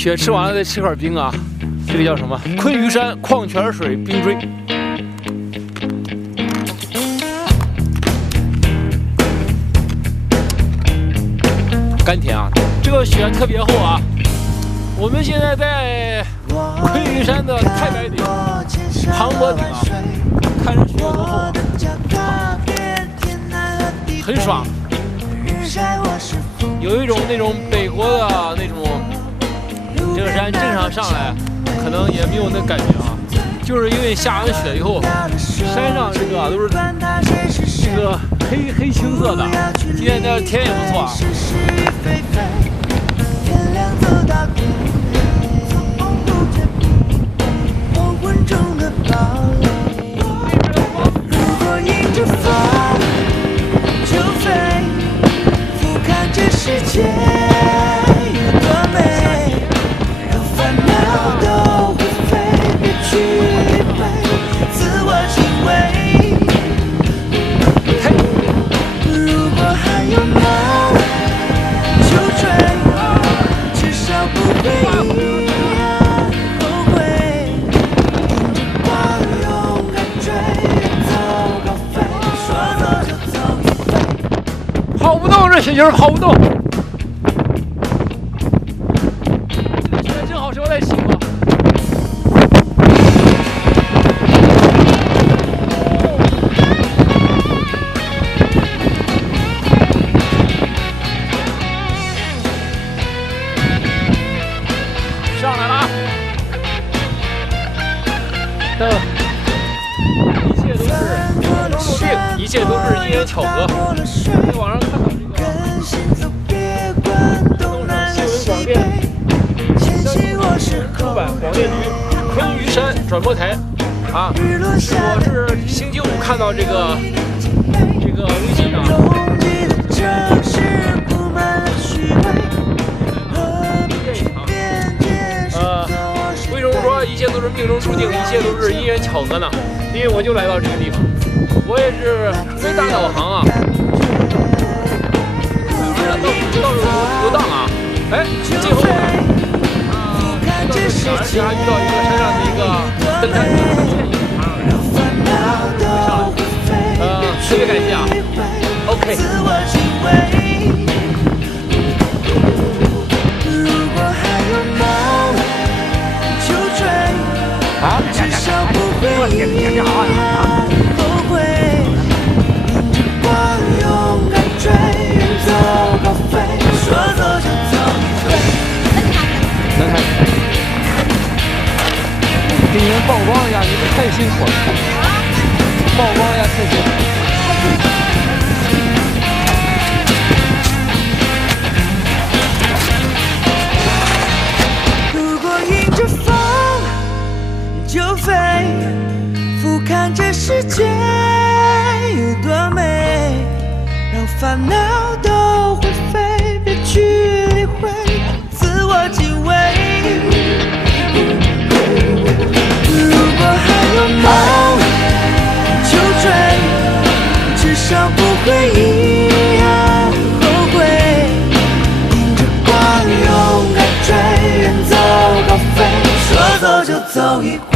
雪吃完了再吃块冰啊！这个叫什么？昆嵛山矿泉水冰锥。甘甜啊！这个雪特别厚啊！我们现在在昆嵛山的太白顶、磅礴顶啊，看着雪多厚啊，很爽。有一种那种北国的那种，这个山正常上来，可能也没有那感觉啊，就是因为下完雪以后，山上这个都是这个黑青色的。今天这天也不错啊。跑不动，这雪球跑不动。现在正好是我在骑嘛。上来了啊！一切都是因缘巧合。在网上看到这个东山新闻广电出版广电局昆嵛山转播台啊，我是星期五看到这个微信上。为什么说一切都是命中注定，一切都是因缘巧合呢？因为我就来到这个地方。我也是非大导航啊，到处游荡啊，哎，最后到这小儿家遇到一个山上的一个登山者，特别感谢啊 ，OK。啊，你好啊。给你们曝光一下，你们太辛苦了。曝光一下太辛苦了。如果迎着风就飞，俯瞰这世界有多美，让烦恼都灰飞，别去理会，自我敬畏。如果还有梦就追，至少不会一样后悔。迎着光勇敢追，远走高飞，说走就走一回。